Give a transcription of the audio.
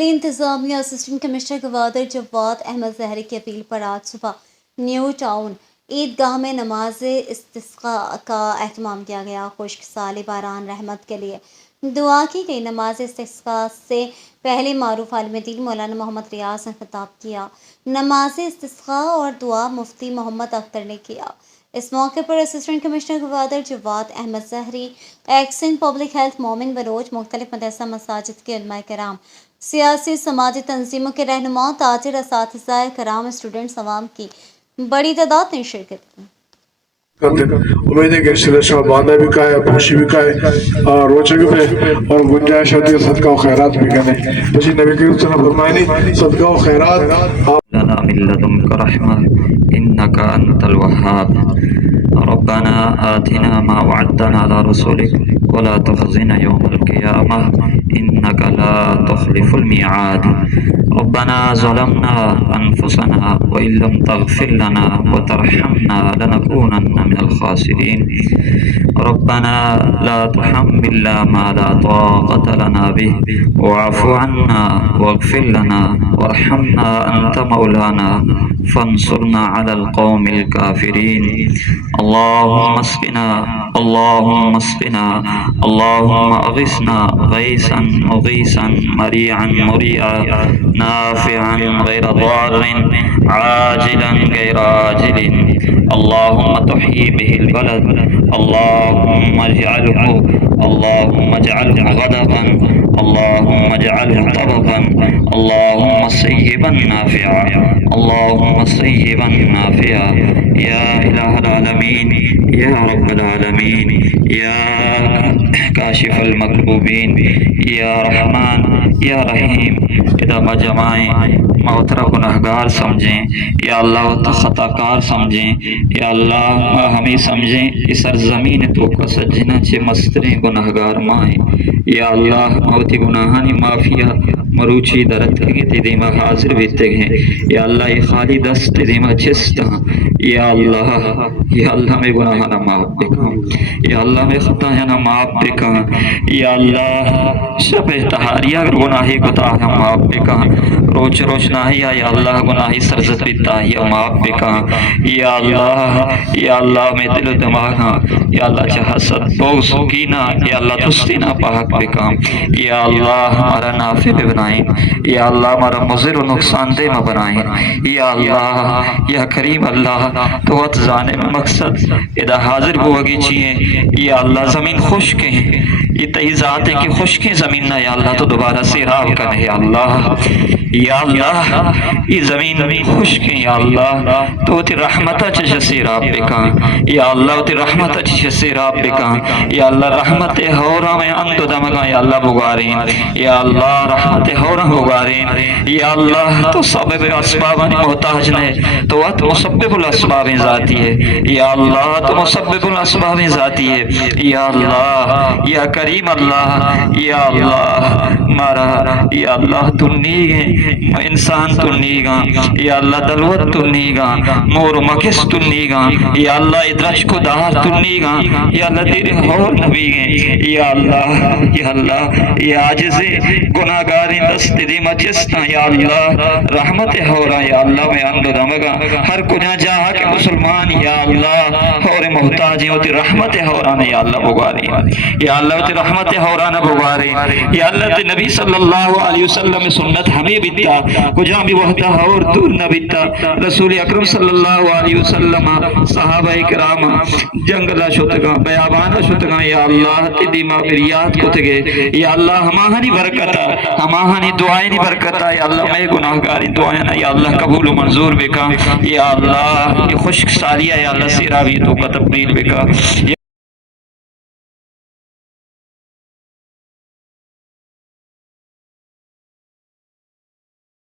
ضلع انتظامیہ assistant commissioner Gwadar جواد احمد زہری کی اپیل پر آج صبح نیو ٹاؤن عیدگاہ میں نماز استسقاء کا اہتمام کیا گیا۔ خشک سالی باران رحمت کے لیے دعا کی گئی۔ نماز استسقاء سے پہلے معروف عالم دین مولانا محمد ریاض نے خطاب کیا۔ نماز استسقاء اور دعا مفتی محمد اختر نے کیا۔ اس موقع پر اسسٹنٹ کمشنر گوادر جواد احمد زہری، ایکسن پبلک ہیلتھ مومن بلوچ، مختلف مدرسہ مساجد کے علماء کرام، سیاسی سماجی تنظیموں کے رہنما، تاجر، اساتذہ کرام، اسٹوڈنٹس، عوام کی بڑی تعداد نے شرکت کی۔ امید ہے کہ اس باندھا بھی کا ہے، پوشی بھی کا ہے، روچک بھی ہے اور گنجائش ہوتی ہے صدقہ و خیرات بھی کرنے۔ اسی نبی کریم صلی اللہ علیہ وسلم فرمائے صدقہ و خیرات لنا من لدنك رحمة إنك أنت الوهاب ربنا آتنا ما وعدتنا على رسلك ولا تخزنا يوم القيامة إنك لا تخلف الميعاد ربنا ظلمنا أنفسنا وإن لم تغفر لنا وترحمنا لنكونن من الخاسرين ربنا لا تحملنا ما لا طاقة لنا به واعف عنا واغفر لنا وارحمنا أنت مولانا فانصرنا على القوم الكافرين اللهم اسقنا اللهم اسقنا اللهم اغثنا غيثا مغيثا مريعا مريعا نافعا غير ضار عاجلا غير عاجل اللهم تحيي به البلد اللهم اجعله غدقا اللهم اجعله طبقا اللهم صيبا نافعا اللهم صيبا نافعا يا إله العالمين يا رب العالمين يا كاشف المكروبين يا رحمن يا رحيم اذا ما جمائیں محترم گناہگار سمجھیں یا اللہ تو خطا کار سمجھیں یا اللہ ہمیں سمجھیں کہ سرزمین تو کا سجنا چھ مستریں گناہگار مائیں یا اللہ موتی گناہانی معافیہ مروچی درد کے تیدیمہ حاضر بیتے ہیں یا اللہ یہ خالی دست تیدیمہ چستا یا اللہ میں گناہانا معاف بکا یا اللہ میں خطاہانا معاف بکا یا اللہ شب تحاریہ اگر گناہی گتاہانا معاف بکا روچ روشناہی یا اللہ گناہی سرزت بیتاہی معاف بکا یا اللہ میں دل و دماغا یا اللہ چاہ حسد بغض کینا یا اللہ تستینا پاک بکا یا اللہ ہمارا نافع بنائیں یا اللہ ہمارا مضر و نقصان دہ میں بنائیں یا اللہ یا کریم اللہ تو وقت زانے میں مقصد ادا حاضر ہوگی چیئے یا اللہ زمین خشک ہیں یہ تہی ذات ہے کہ خشکیں زمین نہ یا اللہ تو دوبارہ سیراب کرنے یا اللہ یہ زمین خشک ہیں یا اللہ تو تی رحمتہ چھ سیراب بکا یا اللہ تی رحمتہ چھ سیراب بکا یا اللہ رحمت ہورا میں اندو دمگا یا اللہ بگارین یا اللہ رحمت ہورا بگارین یا اللہ تو سبب اسبابانی محتاج نے تو وقت مسبب الاسباب ذاتی ہے یا اللہ تو مسبب الاسباب ذاتی ہے یا اللہ یا کریم اللہ یا اللہ مارا یا اللہ تو نیگے انسان تو نیگا یا اللہ دلوت تو نیگا مور مکس تو نیگا یا اللہ ادرش کو دار تو نیگا یا اللہ تیرے ہور نبی گے یا اللہ یا عاجز گناہگاری دست دی مجستا یا اللہ رحمت ہورا یا اللہ میں اندو دمگا ہر کجا جاہا کہ مسلمان یا اللہ ہور محتاجی ہوتی رحمت ہورانا یا اللہ بگواری یا اللہ ہوتی رحمت ہورانا بگواری یا اللہ تی نبی صلی اللہ علیہ وسلم سنت ہمیں بیتا کجا بھی وحدہ اور دور نہ بیتا رسول اکرم صلی اللہ علیہ وسلم صحابہ کرام جنگلہ شتگا بیابانہ شتگا یا اللہ تی دیما بریاد کتگے یا اللہ ہماہنی برکتا ہماہنی دعائنی برکتا یا اللہ میں گناہگاری دعائنا یا اللہ قبول و منظور بکا یا اللہ یہ خشک سالیہ یا اللہ سیرابی تو کا تقبیل بکا